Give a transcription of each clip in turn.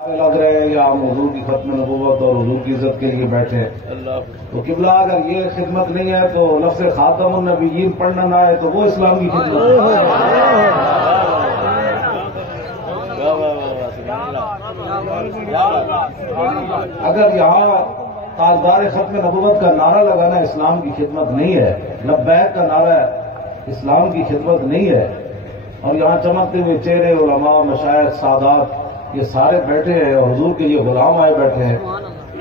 لگ رہے ہیں یا ہم حضور کی ختم نبوت اور حضور کی عزت کے لیے بیٹھے ہیں تو قبلہ اگر یہ خدمت نہیں ہے تو لفظ خاتم النبیین پڑھنا نہ ہے تو وہ اسلام کی خدمت ہے۔ اگر یہاں تاجدار ختم نبوت کا نعرہ لگانا اسلام کی خدمت نہیں ہے، لبیک کا نعرہ اسلام کی خدمت نہیں ہے، اور یہاں چمکتے ہوئے چہرے علماء مشائخ سادات یہ سارے بیٹھے ہیں اور حضور کے یہ غلام آئے بیٹھے ہیں،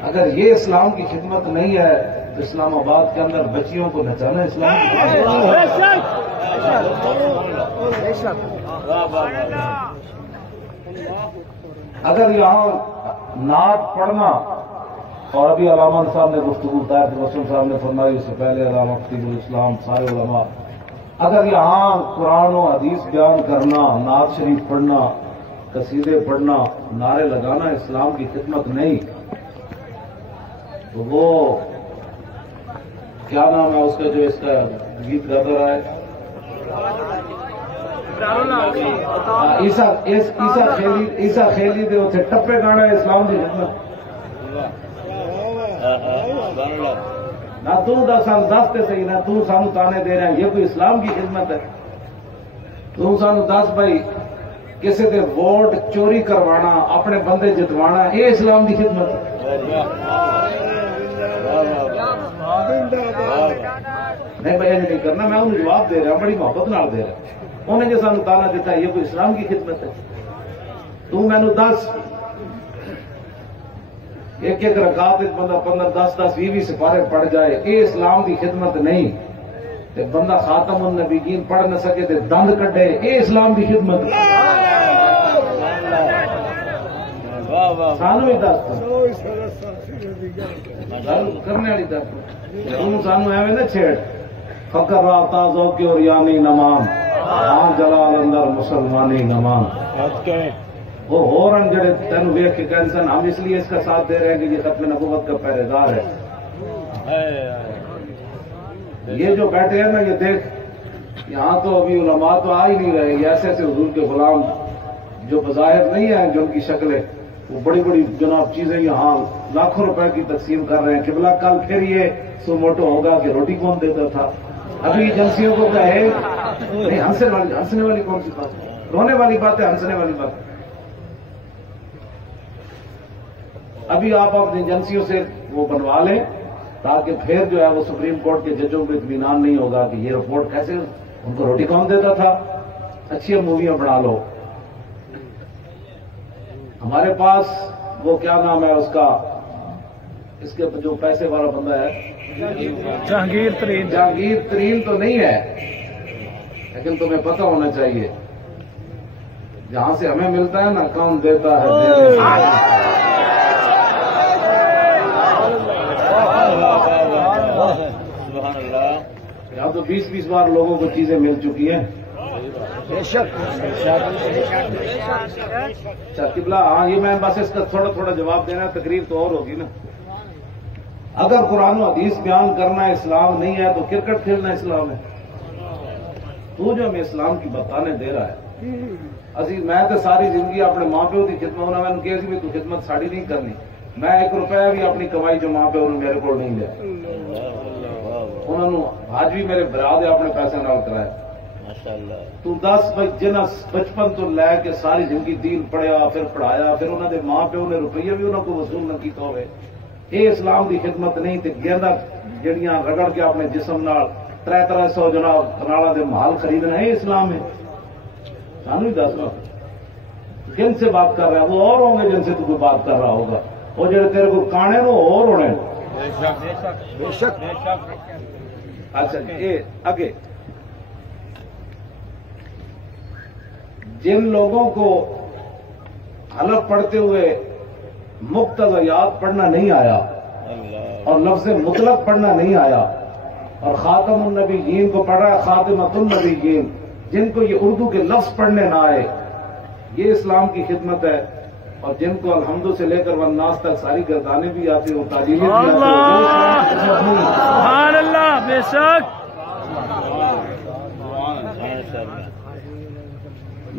اگر یہ اسلام کی خدمت نہیں ہے تو اسلام آباد کے اندر بچیوں کو نچانا اسلام کی خدمت ہے۔ اگر یہاں نعت پڑھنا، اور ابھی علامہ صاحب نے گفتگو طاہر وسلم صاحب نے فرمائی، اس سے پہلے علامہ خطیب الاسلام سارے علماء، اگر یہاں قرآن و حدیث بیان کرنا، نعت شریف پڑھنا، قصیدے پڑھنا، نعرے لگانا اسلام کی خدمت نہیں تو وہ کیا نام ہے اس کا جو اس کا گیت گاتا رہا ہے، عیسیٰ خیلی دے اتنے ٹپے گانا ہے اسلام کی خدمت؟ نہ تو دس صحیح نہ تو سانو تانے دے رہا ہے، یہ کوئی اسلام کی خدمت ہے؟ تو سانو دس بھائی کسی دے ووٹ چوری کروانا، اپنے بندے جتوانا، یہ اسلام کی خدمت ہے؟ نہیں بھائی نہیں کرنا، میں انہیں جواب دے رہا، بڑی محبت نال دے رہا، انہیں جو سانو تانا دیتا ہے یہ کوئی اسلام کی خدمت ہے؟ تو مینو دس ایک ایک رکعت بندہ 15 10 20 سپارے پڑھ جائے، یہ اسلام کی خدمت نہیں؟ تے بندہ خاتم النبیین پڑھ نہ سکے تے دند کٹے، یہ اسلام کی خدمت ہے؟ سانو ہی دس کرنے والی دس سانو ایویں نہ چھیڑ، فقر راتا ذوق اور یانی نمان، ہاں جلال اندر مسلمانی نمان، وہ ہورن جڑے تین ویخ کے کہتے ہیں ہم اس لیے اس کا ساتھ دے رہے ہیں کہ یہ ختم نبوت کا پہرے دار ہے۔ یہ جو بیٹھے ہیں نا یہ دیکھ، یہاں تو ابھی علماء تو آ ہی نہیں رہے، یہ ایسے ایسے حضور کے غلام جو بظاہر نہیں ہیں جو ان کی شکلیں، وہ بڑی بڑی جناب چیزیں یہاں لاکھوں روپے کی تقسیم کر رہے ہیں۔ قبلہ کل پھر یہ سو موٹو ہوگا کہ روٹی کون دیتا تھا؟ ابھی ایجنسیوں کو کہے نہیں، ہنسنے والی کون سی بات؟ رونے والی بات ہے، ہنسنے والی بات؟ ابھی آپ اپنی ایجنسیوں سے وہ بنوا لیں تاکہ پھر جو ہے وہ سپریم کورٹ کے ججوں کو اطمینان نہیں ہوگا کہ یہ رپورٹ کیسے، ان کو روٹی کون دیتا تھا؟ اچھی موویاں بنا لو۔ ہمارے پاس وہ کیا نام ہے اس کا، اس کے جو پیسے والا بندہ ہے جہانگیر ترین تو نہیں ہے، لیکن تمہیں پتہ ہونا چاہیے جہاں سے ہمیں ملتا ہے نا کون دیتا ہے یہاں تو 20 بار لوگوں کو چیزیں مل چکی ہیں۔ قبلہ ہاں یہ میں بس اس کا تھوڑا تھوڑا جواب دینا، تقریر تو اور ہوگی نا۔ اگر قرآن و حدیث بیان کرنا اسلام نہیں ہے تو کرکٹ کھیلنا اسلام ہے؟ تو جو ہمیں اسلام کی بتانے دے رہا ہے، میں تو ساری زندگی اپنے ماں پیو کی خدمت ہونا، میں نے کہا بھی تو خدمت ساڑی نہیں کرنی، میں 1 روپیہ بھی اپنی کمائی جو ماں پیو نے میرے کو نہیں لیا، انہوں نے آج بھی میرے برا دے اپنے پیسے نال کرایا۔ تو 10 جنس بچپن تو لے کے ساری زندگی دین پڑھیا، پھر پڑھایا، پھر انہوں نے ماں پیو نے روپیہ بھی انہوں کو وصول نہ کیتا ہوئے، یہ اسلام کی خدمت نہیں؟ تے گیندا جڑیاں رگڑ کے اپنے جسم نال 300 جناب کنالا دے محل خریدنا ہے اسلام ہے؟ سانو ہی دس کن سے بات کر رہا ہے؟ وہ اور ہوں گے جن سے تو کوئی بات کر رہا ہوگا، وہ جڑے تیرے کو کانے وہ اور ہونے۔ اچھا آگے جن لوگوں کو حلف پڑھتے ہوئے مقتضیات پڑھنا نہیں آیا اور لفظ مطلق پڑھنا نہیں آیا اور خاتم النبیین کو پڑھ رہا ہے خاتمۃ النبیین، جن کو یہ اردو کے لفظ پڑھنے نہ آئے، یہ اسلام کی خدمت ہے؟ اور جن کو الحمد سے لے کر والناس تک ساری گردانے بھی آتی ہوں، تعلیمیں بھی آتی ہوں، سبحان اللہ، بے شک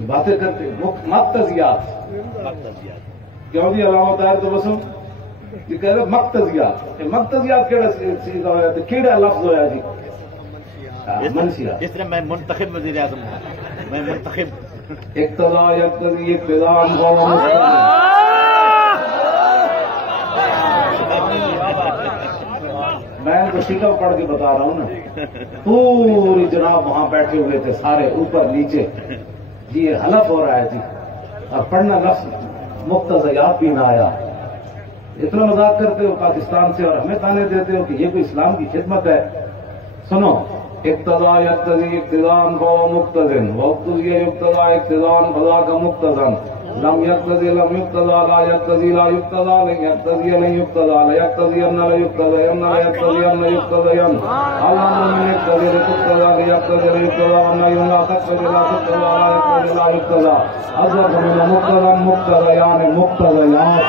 باتیں کرتے مقتضیات کیوں جی علامہ طاہر تبسم یہ کہہ رہے مقتضیات مقتضیات کیڑا لفظ ہوا جی منشیات. جس طرح میں منتخب وزیر اعظم ہوں، میں منتخب اقتضا یقتضی اقتضاء میں ان کو شکل پڑھ کے بتا رہا ہوں نا. پوری جناب وہاں بیٹھے ہوئے تھے سارے اوپر نیچے جی یہ حلف ہو رہا ہے جی اور پڑھنا لفظ مقتضیات بھی نہ آیا. اتنا مذاق کرتے ہو پاکستان سے اور ہمیں تانے دیتے ہو کہ یہ کوئی اسلام کی خدمت ہے. سنو اقتضا یقتضی اقتضاء فهو مقتضٍ واقتضی یقتضی اقتضاء فذاک مقتضٍ لم یقتضی لم یقتضی لا یقتضی لا یقتضی لن یقتضی لن یقتضی لا یقتضی ان لا یقتضی ان لا یقتضی ان یقتضی ان علم من یقتضی لتقتضی لیقتضی لیقتضی ان لا تقتضی لا تقتضی لا یقتضی لا یقتضی حضرت من مقتضی مقتضیان مقتضیات.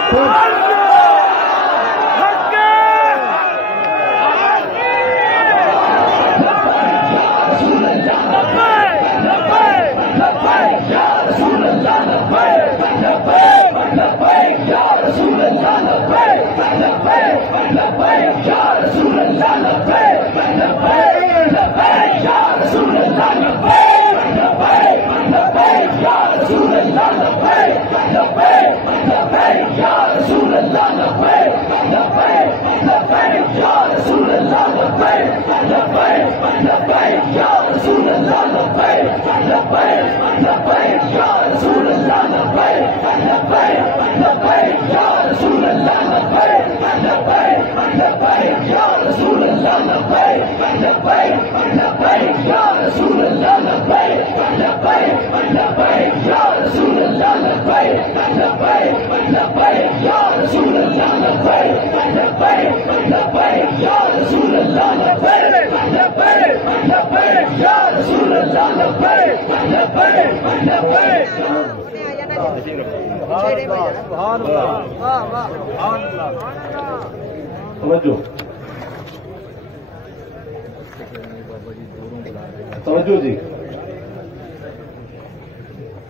توجہ جی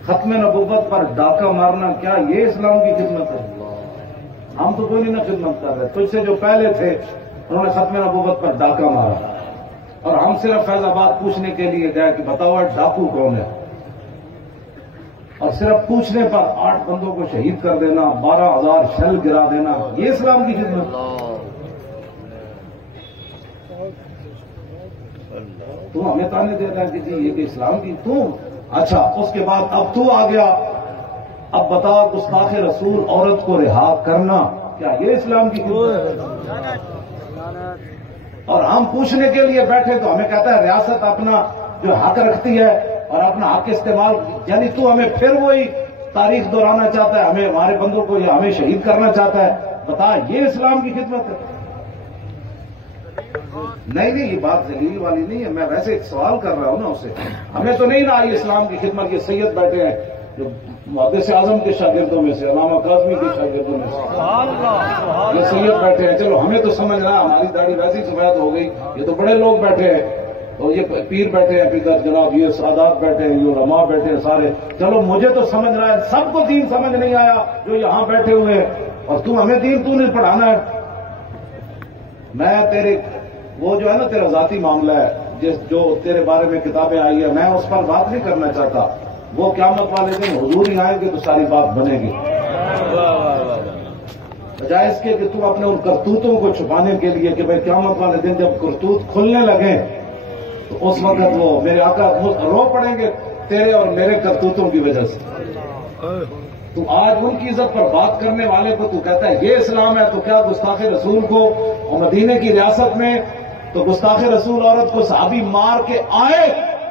ختم نبوت پر ڈاکہ مارنا کیا یہ اسلام کی خدمت ہے؟ ہم تو کوئی نہیں خدمت کر رہے. تجھ سے جو پہلے تھے انہوں نے ختم نبوت پر ڈاکہ مارا اور ہم صرف فیض آباد پوچھنے کے لیے گئے کہ بتاؤ ڈاکو کون ہے, اور صرف پوچھنے پر 8 بندوں کو شہید کر دینا, 12,000 شل گرا دینا, یہ اسلام کی خدمت. تو ہمیں تانے دیتا ہے کہ جی یہ کہ اسلام کی تو اچھا. اس کے بعد اب تو آ گیا, اب بتا گستاخ رسول عورت کو رہا کرنا کیا یہ اسلام کی خدمت؟ اور ہم پوچھنے کے لیے بیٹھے تو ہمیں کہتا ہے ریاست اپنا جو حق رکھتی ہے اور اپنا حق استعمال, یعنی تو ہمیں پھر وہی تاریخ دہرانا چاہتا ہے, ہمیں ہمارے بندوں کو یا ہمیں شہید کرنا چاہتا ہے. بتا یہ اسلام کی خدمت ہے؟ نہیں یہ بات ذلیل والی نہیں ہے, میں ویسے ایک سوال کر رہا ہوں نا اسے. ہمیں تو نہیں نا آئی اسلام کی خدمت. یہ سید بیٹھے ہیں جو محدث اعظم کے شاگردوں میں سے, علامہ کاظمی کے شاگردوں میں سے, یہ سید بیٹھے ہیں. چلو ہمیں تو سمجھ رہا, ہماری داڑھی ویسی سفید ہو گئی, یہ تو بڑے لوگ بیٹھے ہیں, اور یہ پیر بیٹھے ہیں پیر جناب, یہ سادات بیٹھے ہیں, یہ علماء بیٹھے ہیں سارے. چلو مجھے تو سمجھ رہا ہے, سب کو دین سمجھ نہیں آیا جو یہاں بیٹھے ہوئے ہیں, اور تو ہمیں دین تو نہیں پڑھانا ہے. میں تیرے وہ جو ہے نا تیرا ذاتی معاملہ ہے جو تیرے بارے میں کتابیں آئی ہیں, میں اس پر بات نہیں کرنا چاہتا. وہ قیامت والے دن حضور ہی آئیں گے تو ساری بات بنے گی, بجائے اس کے کہ تم اپنے ان کرتوتوں کو چھپانے کے لیے کہ بھائی قیامت والے دن جب کرتوت کھلنے لگے تو اس وقت وہ میرے آقا رو پڑیں گے تیرے اور میرے کرتوتوں کی وجہ سے. تو آج ان کی عزت پر بات کرنے والے کو تو کہتا ہے یہ اسلام ہے, تو کیا گستاخ رسول کو اور مدینے کی ریاست میں تو گستاخ رسول عورت کو صحابی مار کے آئے,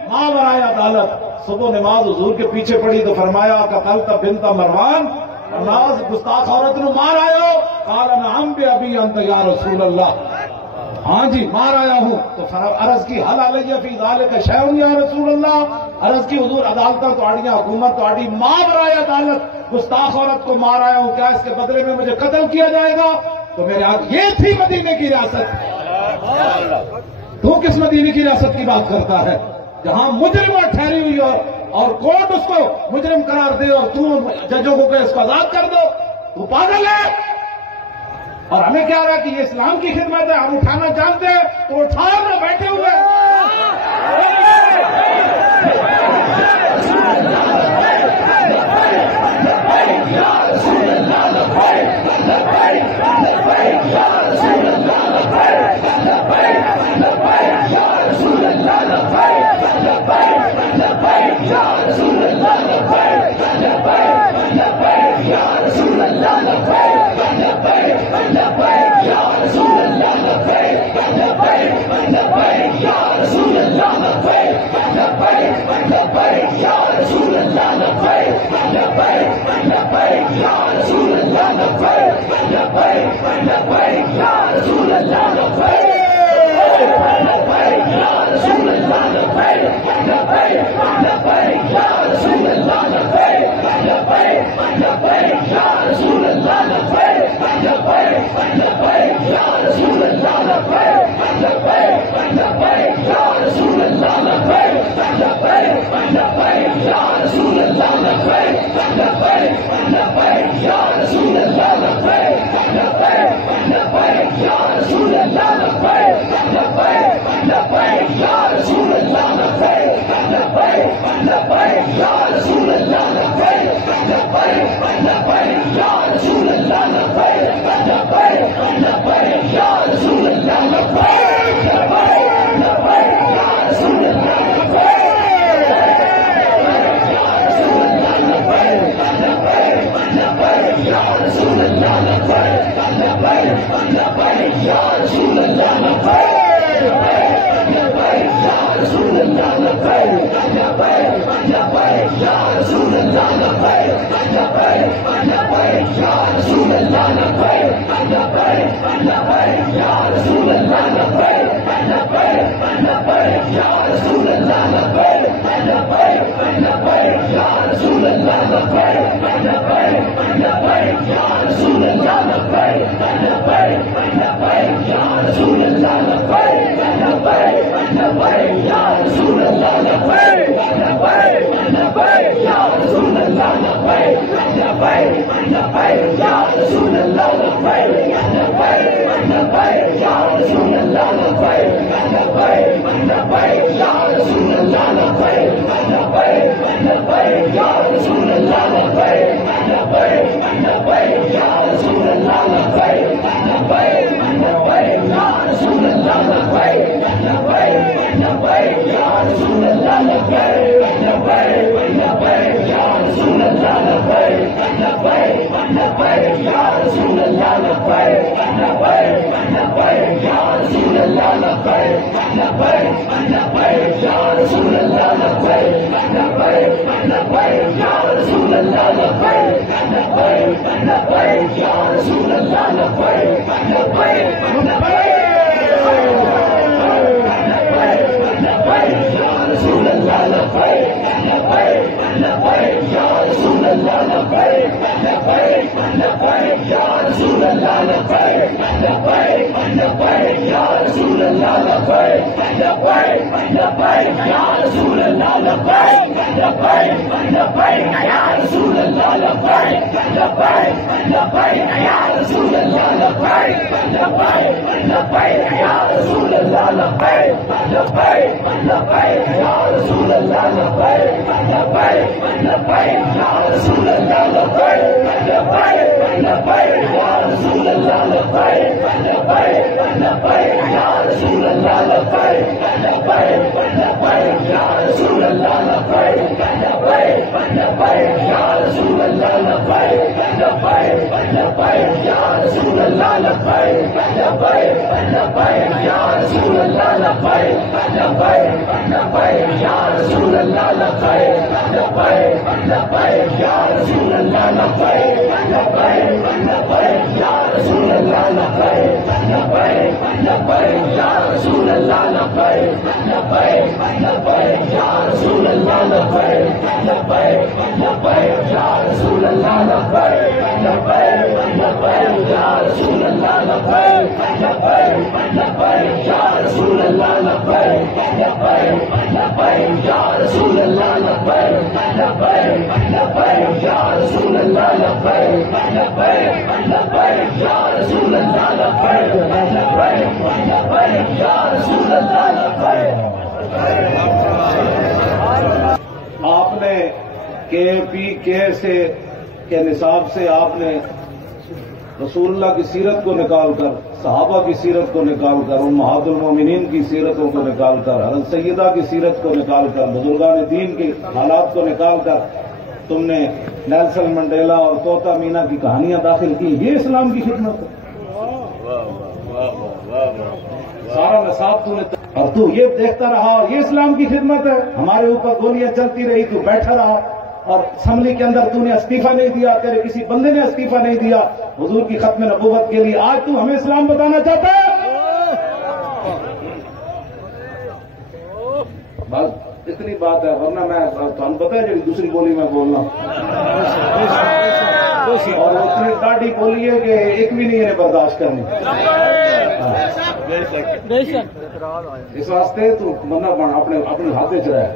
ماں برائے عدالت. صبح نماز حضور کے پیچھے پڑی تو فرمایا قتلت بنت مروان, نماز گستاخ عورت نو مار آیا, قال نعم بابی انت یا رسول اللہ, ہاں جی مار آیا ہوں. تو عرض کی حل علیہ فی ذالک شیء یا رسول اللہ, عرض کی حضور عدالتاں توڑیاں, حکومت توڑی, ماں برائے عدالت گستاخ عورت کو مار آیا ہوں, کیا اس کے بدلے میں مجھے قتل کیا جائے گا؟ تو میرے ہاتھ یہ تھی مدینے کی ریاست. تو کس مدینے کی ریاست کی بات کرتا ہے جہاں مجرمہ ٹھہری ہوئی اور کورٹ اس کو مجرم قرار دے اور تو ججوں کو کہ اس کو آزاد کر دو؟ تو پاگل ہے. اور ہمیں کیا رہا کہ یہ اسلام کی خدمت ہے, ہم اٹھانا چاہتے ہیں تو اٹھا نہ بیٹھے ہوئے. یا رسول اللہ لبیک لبیک لبیک یا رسول اللہ لبیک لبیک لبیک یا رسول اللہ لبیک لبیک لبیک یا رسول اللہ لبیک. آپ نے KPK سے کے نصاب سے آپ نے رسول اللہ کی سیرت کو نکال کر، صحابہ کی سیرت کو نکال کر، امہات المومنین کی سیرتوں کو نکال کر، حضرت سیدہ کی سیرت کو نکال کر، بزرگان دین کے حالات کو نکال کر تم نے نیلسن منڈیلا اور طوطا مینا کی کہانیاں داخل کی. یہ اسلام کی خدمت ہے. سارا نصاب تو نے اور تو یہ دیکھتا رہا اور یہ اسلام کی خدمت ہے. ہمارے اوپر گولیاں چلتی رہی، تو بیٹھا رہا اور اسمبلی کے اندر تو نے استعفیٰ نہیں دیا، تیرے کسی بندے نے استعفیٰ نہیں دیا حضور کی ختم نبوت کے لیے. آج تو ہمیں اسلام بتانا چاہتا ہے. بس اتنی بات ہے، ورنہ میں تمہیں پتا ہے جی دوسری بولی میں بولنا اور اتنی ڈاڈی بولی ہے کہ ایک بھی نہیں انہیں برداشت کرنی. اس واسطے تو بندہ بنا اپنے ہاتھ چ رہا ہے.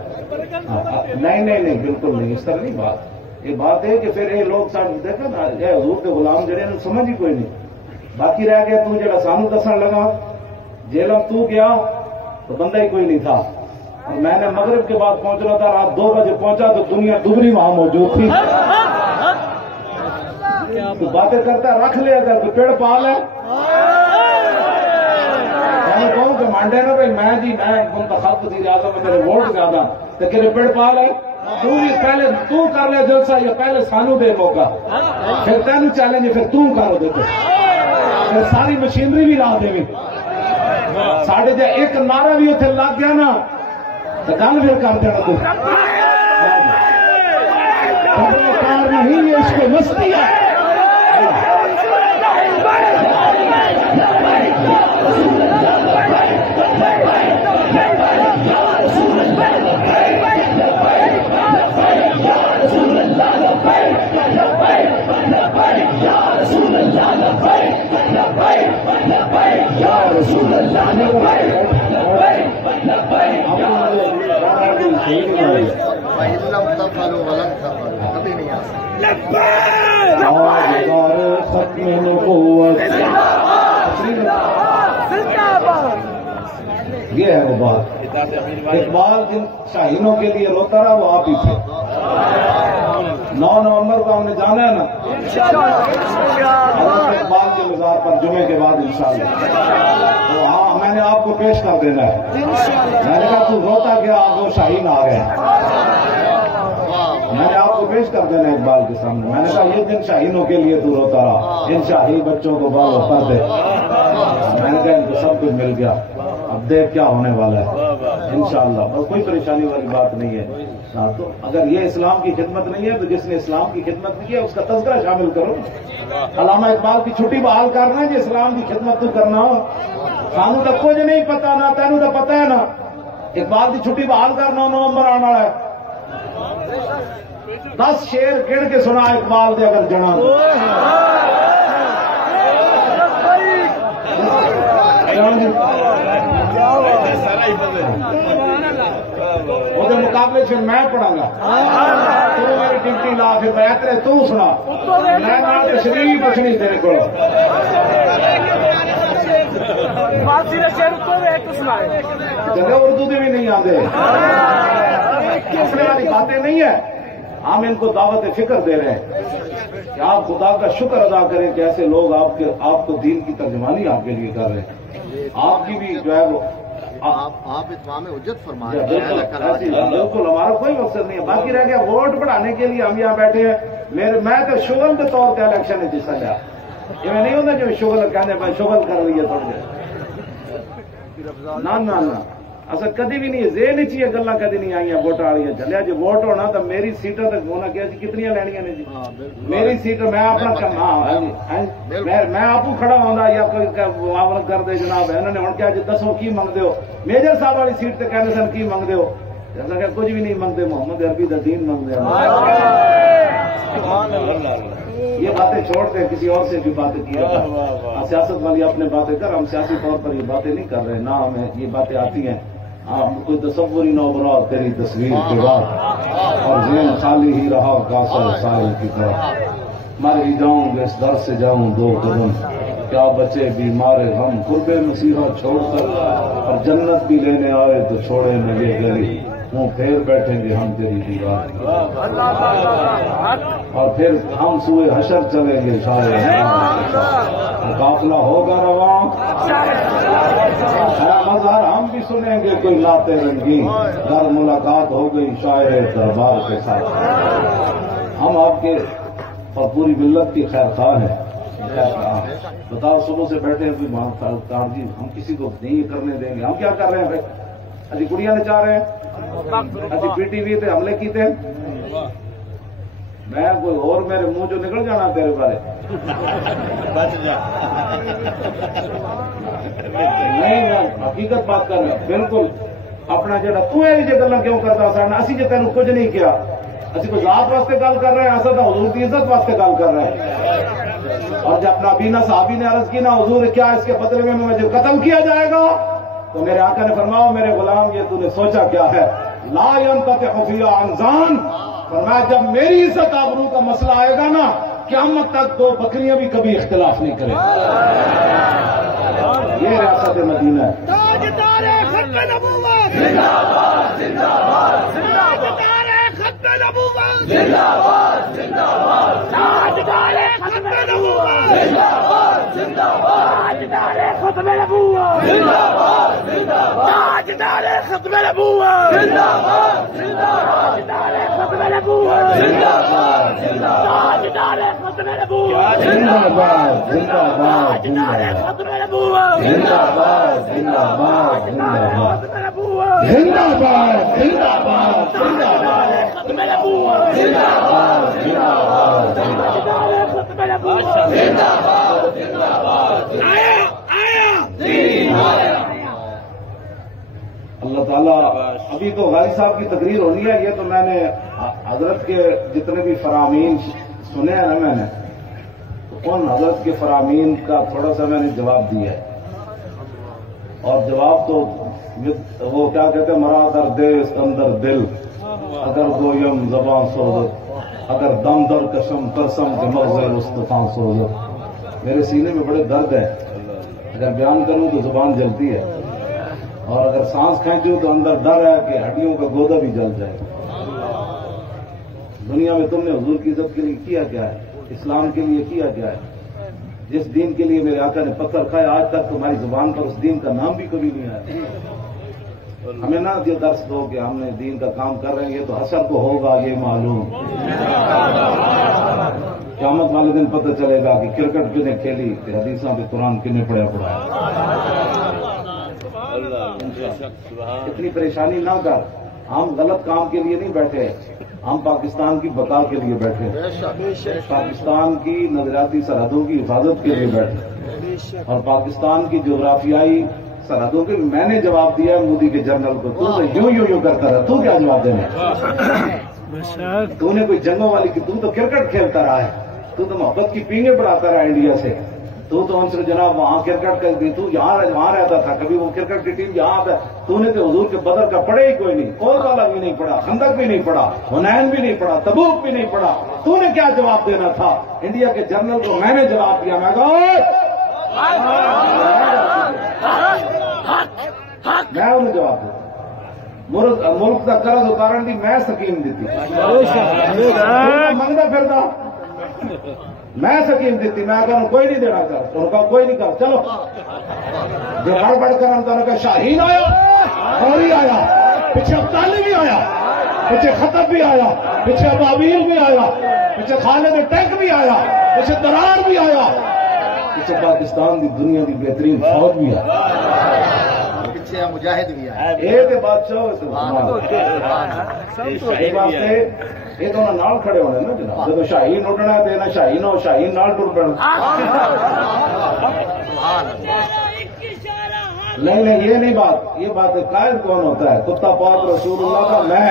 نہیں بالکل نہیں، اس طرح نہیں بات. یہ بات ہے کہ پھر یہ لوگ دیکھا نا یہ حضور کے غلام جڑے سمجھ ہی کوئی نہیں. باقی رہ گیا تو جڑا سانو دسن لگا جیلم تو گیا تو بندہ ہی کوئی نہیں تھا. اور میں نے مغرب کے بعد پہنچنا تھا، رات 2 بجے پہنچا تو دنیا دوبری وہاں موجود تھی. تو باتیں کرتا ہے، رکھ لے اگر تو پیڑ پال ہے. میں کہوں کہ مانڈے نا بھائی میں جی میں منتخب وزیر اعظم میرے ووٹ زیادہ تو کہ پیڑ پال ہے. تو بھی پہلے تو کر لے جلسہ یا پہلے سانو دے موقع، پھر تینوں چیلنج پھر تو کرو دیتے پھر ساری مشینری بھی لا دے. ساڑھے جے ایک نعرہ بھی اتنے لگ گیا نا تو گل پھر کر دینا. تو کار نہیں، یہ اس کو مستی ہے. یہ ہے وہ بات. اقبال جن شاہینوں کے لیے روتا رہا وہ آپ ہی تھے. 9 نومبر کو ہم نے جانا ہے نا اقبال کے مزار پر جمعے کے بعد انشاءاللہ. تو ہاں میں نے آپ کو پیش کر دینا ہے. میں نے کہا تو روتا گیا وہ شاہین آ گیا. میں نے آپ کو پیش کر دینا اقبال کے سامنے. میں نے کہا یہ دن شاہینوں کے لیے تو روتا رہا، ان شاہی بچوں کو بال ہوتا دے. میں نے کہا ان کو سب کچھ مل گیا، اب دیکھ کیا ہونے والا ہے انشاءاللہ. اور کوئی پریشانی والی بات نہیں ہے. تو اگر یہ اسلام کی خدمت نہیں ہے تو جس نے اسلام کی خدمت کی ہے اس کا تذکرہ شامل کرو. علامہ اقبال کی چھٹی بحال کرنا ہے جی اسلام کی خدمت تو کرنا ہو. سانو تو کچھ نہیں پتا نا تینوں تو پتا ہے نا. اقبال کی چھٹی بحال کرنا 9 نومبر آنا ہے. 10 شعر گن کے سنا اقبال دے اگر جنا وہ مقابلے پھر میں پڑھا گا. تو میری ڈیوٹی لا پھر بہتر تو سنا. میں تشریف پوچھنی تیرے کو جگہ اردو کے بھی نہیں آتے. اپنے والی باتیں نہیں ہے. ہم ان کو دعوت فکر دے رہے ہیں کہ آپ خدا کا شکر ادا کریں کہ ایسے لوگ آپ کو دین کی ترجمانی آپ کے لیے کر رہے ہیں. آپ کی بھی جو ہے وہ آپ اتمام حجت فرما رہے ہیں. بالکل ہمارا کوئی مقصد نہیں ہے. باقی رہ گیا ووٹ بڑھانے کے لیے ہم یہاں بیٹھے ہیں. میں تو شغل کے طور پہ الیکشن ہے جس لیا یہ نہیں ہوتا جو شغل کہنے میں شغل کر رہی ہے تھوڑے نہ اصل کدی بھی نہیں ذہن چاہیے گلا کدی نہیں آئی ووٹ والی چلیا جی ووٹ ہونا تو میری سیٹوں تک ہونا کیا جی کتنی لینیاں نے جی میری سیٹ میں اپنا میں آپ کھڑا ہونا یا کوئی معاون کر دے جناب انہوں نے ہوں کیا جی دسو کی منگتے ہو. میجر صاحب والی سیٹ سے کہنے سن کی منگتے ہو. کہ کچھ بھی نہیں منگتے محمد عربی کا دین منگتے یہ باتیں چھوڑتے کسی اور سے بھی باتیں کیا. سیاست والی اپنے باتیں کر. ہم سیاسی طور پر یہ باتیں نہیں کر رہے نہ ہمیں یہ باتیں آتی ہیں. کوئی تصور ہی نہ ابھرا تیری تصویر کے بعد، اور ذہن خالی ہی رہا کاسر سائل کی طرح۔ مر ہی جاؤں گے اس در سے جاؤں دو قدم، کیا بچے بیمار غم قرب مسیحا چھوڑ کر، اور جنت بھی لینے آئے تو چھوڑے نہ یہ گلی، منہ پھیر بیٹھیں گے ہم تیری دیوار، اور پھر ہم سوئے حشر چلیں گے شاید قافلہ ہوگا رواں، مظہر ہم بھی سنیں گے کوئی لاتے رنگین، در ملاقات ہو گئی شاعر دربار کے ساتھ۔ ہم آپ کے اور پوری ملت کی خیر خواہ ہیں۔ بتاؤ صبح سے بیٹھے ہیں کوئی جی ہم کسی کو نہیں کرنے دیں گے، ہم کیا کر رہے ہیں بھائی؟ ابھی گڑیاں نے چاہ رہے ہیں، ابھی پی ٹی وی پہ حملے کیتے ہیں، میں کوئی اور میرے منہ جو نکل جانا تیرے بارے نہیں، میں حقیقت بات کر رہا ہوں بالکل اپنا جڑا تو یہ گلا کیوں کرتا سا، اسی جی تینوں کچھ نہیں کیا، اسی کوئی ذات واسطے گل کر رہے ہیں، اصل تو حضور کی عزت واسطے گل کر رہے ہیں۔ اور جب نابینا صحابی نے عرض کی نا حضور کیا اس کے بدلے میں مجھے قتل کیا جائے گا، تو میرے آقا نے فرمایا میرے غلام یہ تو نے سوچا کیا ہے، لا ينقطع فی عنزان، فرمایا جب میری عزت آبرو کا مسئلہ آئے گا نا قیامت تک دو بکریاں بھی کبھی اختلاف نہیں کریں۔ یہ ریاست مدینہ ہے۔ تاجدار ختم نبوت زندہ باد، زندہ باد، تاجدار ختم نبوت زندہ باد، زندہ باد، تاجدار ختم نبوت زندہ باد، زندہ باد، تاجدار ختم نبوت زندہ باد، زندہ باد، تاجدار ختم نبوت زندہ باد، زندہ باد، تاجدار ختم نبوت زندہ باد، زندہ باد، تاجدار ختم نبوت زندہ باد، زندہ باد، تاجدار ختم نبوت زندہ باد، زندہ باد، زندہ باد، ختم نبوت زندہ باد، زندہ باد، زندہ باد، ختم نبوت زندہ باد، زندہ باد، تاجدار ختم نبوت زندہ باد، زندہ باد، آیا آیا اللہ تعالیٰ ابھی تو غازی صاحب کی تقریر ہونی ہے، یہ تو میں نے حضرت کے جتنے بھی فرامین سنے ہیں نا میں نے، تو ان حضرت کے فرامین کا تھوڑا سا میں نے جواب دیا ہے، اور جواب تو وہ کیا کہتے ہیں، مرا در دیس اندر دل، اگر گویم زبان سوزت، اگر دم در کشم ترسم کے مغز مستفان سوزت، میرے سینے میں بڑے درد ہے، اگر بیان کروں تو زبان جلتی ہے، اور اگر سانس کھینچوں تو اندر ڈر ہے کہ ہڈیوں کا گودا بھی جل جائے۔ دنیا میں تم نے حضور کی عزت کے لیے کیا کیا ہے، اسلام کے لیے کیا کیا ہے، جس دین کے لیے میرے آقا نے پتھر کھایا آج تک تمہاری زبان پر اس دین کا نام بھی کبھی نہیں آیا۔ ہمیں نہ یہ درس دو کہ ہم نے دین کا کام کر رہے ہیں، یہ تو حشر کو ہوگا یہ معلوم، قیامت والے دن پتہ چلے گا کہ کرکٹ کنے کھیلی کہ حدیثوں پہ قرآن کنے پڑھایا۔ اتنی پریشانی نہ کر، ہم غلط کام کے لیے نہیں بیٹھے، ہم پاکستان کی بقا کے لیے بیٹھے، پاکستان کی نظریاتی سرحدوں کی حفاظت کے لیے بیٹھے، اور پاکستان کی جغرافیائی سرحدوں کے میں نے جواب دیا ہے مودی کے جنرل کو، تو یوں کرتا رہا، تو کیا جواب دینا؟ تو نے کوئی جنگوں والی کی، تو کرکٹ کھیلتا رہا ہے، تو محبت کی پینگیں بڑھاتا رہا انڈیا سے، تو ان سے جناب وہاں کرکٹ کر دی، تو وہاں رہتا تھا، کبھی وہ کرکٹ کی ٹیم یہاں آتا ہے، تو نے تو حضور کے بدر کا پڑھے ہی کوئی نہیں، اور والا بھی نہیں پڑھا، خندق بھی نہیں پڑھا، حنین بھی نہیں پڑھا، تبوک بھی نہیں پڑھا، تو نے کیا جواب دینا تھا؟ انڈیا کے جنرل کو میں نے جواب دیا، میں انہیں جواب دیا، ملک کا قرض اتارن دی میں سکیم دیتی، منگتا پھرتا میں سکیم دیتی، میں کہوں کوئی نہیں دینا کر، تو کہا کوئی نہیں کر، چلو جو گڑبڑ کر تو نے کہا شاہین آیا، فوری آیا، پیچھے ابدالی بھی آیا، پیچھے خطب بھی آیا، پیچھے ابابیل بھی آیا، پیچھے خالد ٹینک بھی آیا، پیچھے درار بھی آیا، پیچھے پاکستان کی دنیا کی بہترین فوج بھی آیا، پیچھے مجاہد بھی آیا، ایک بادشاہ یہ تو نال کھڑے ہونے نا جناب، جب شاہین اڈنا ہے تو شاہین ہو، شاہین نال ٹر پڑنا، نہیں یہ نہیں بات، یہ بات ہے قائد کون ہوتا ہے؟ کتا پاک رسول اللہ کا میں،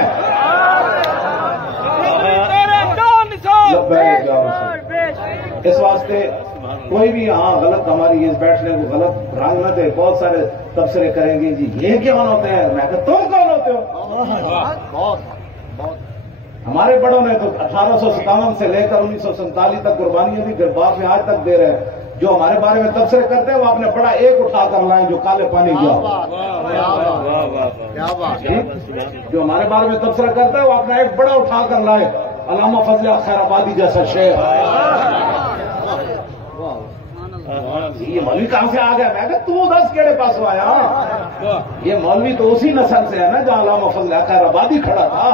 اس واسطے کوئی بھی ہاں غلط ہماری اس بیٹھنے کو غلط رنگ نہ دے. بہت سارے تبصرے کریں گے جی یہ کون ہوتے ہیں. میں کہ تم کون ہوتے ہو؟ ہمارے بڑوں نے تو 1857 سے لے کر 1947 تک قربانیاں دی گربات میں آج تک دے رہے ہیں. جو ہمارے بارے میں تبصرے کرتے ہیں وہ اپنے بڑا ایک اٹھا کر لائیں جو کالے پانی گیا. جو ہمارے بارے میں تبصرہ کرتا ہے وہ اپنا ایک بڑا اٹھا کر لائے. علامہ فضل خیر آبادی جیسا شعر. یہ مولوی کہاں سے آ گیا؟ میں کہ تو دس کیڑے پاس آیا. یہ مولوی تو اسی نسل سے ہے نا جہاں علامہ فضل خیر آبادی کھڑا تھا,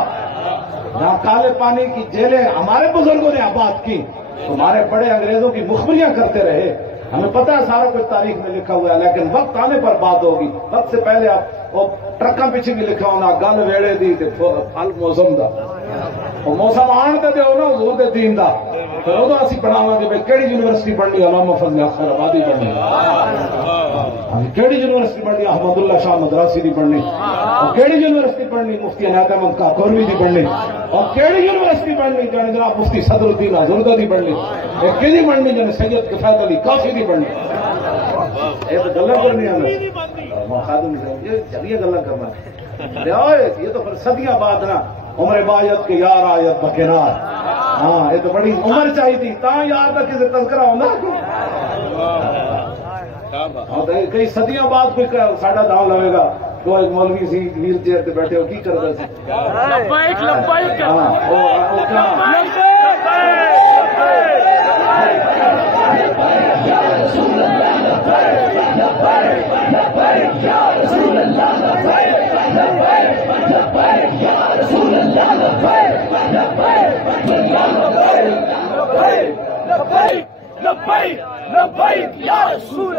جہاں کالے پانی کی جیلیں ہمارے بزرگوں نے آباد کی. تمہارے بڑے انگریزوں کی مخبریاں کرتے رہے. ہمیں پتہ ہے سارا کچھ تاریخ میں لکھا ہوا ہے, لیکن وقت آنے پر بات ہوگی. وقت سے پہلے آپ وہ ٹرکاں پیچھے بھی لکھا ہونا گل ویڑے دی پھل موسم دا. وہ موسم آن تے ہو نا حضور دے دین دا. پھر ادو اسی بناواں گے کیڑی یونیورسٹی پڑھنی علامہ فضل خیر آبادی پڑھنی, کیڑی یونیورسٹی پڑھنی احمد اللہ شاہ مدراسی دی پڑھنی, اور کیڑی یونیورسٹی پڑھنی مفتی عنایت احمد کاکوروی دی پڑھنی, اور کیڑی یونیورسٹی پڑھنی جناب مفتی صدر الدین ازردہ دی پڑھنی, ایک کیڑی پڑھنی جن سید کفایت علی کافی دی پڑھنی. یہ تو گلا کرنی چلیے گلا کرنا یہ تو پھر صدیاں بعد نا عمر باید کے یار آیت بکنار. ہاں یہ تو بڑی عمر چاہیے تھی تا یار تک کسی تذکرہ ہونا. کئی صدیاں بعد کوئی ساڈا دام لگے گا تو ایک مولوی سی ویل چیئر پہ بیٹھے ہو کی کرتا سی. لبیک لبیک یا رسول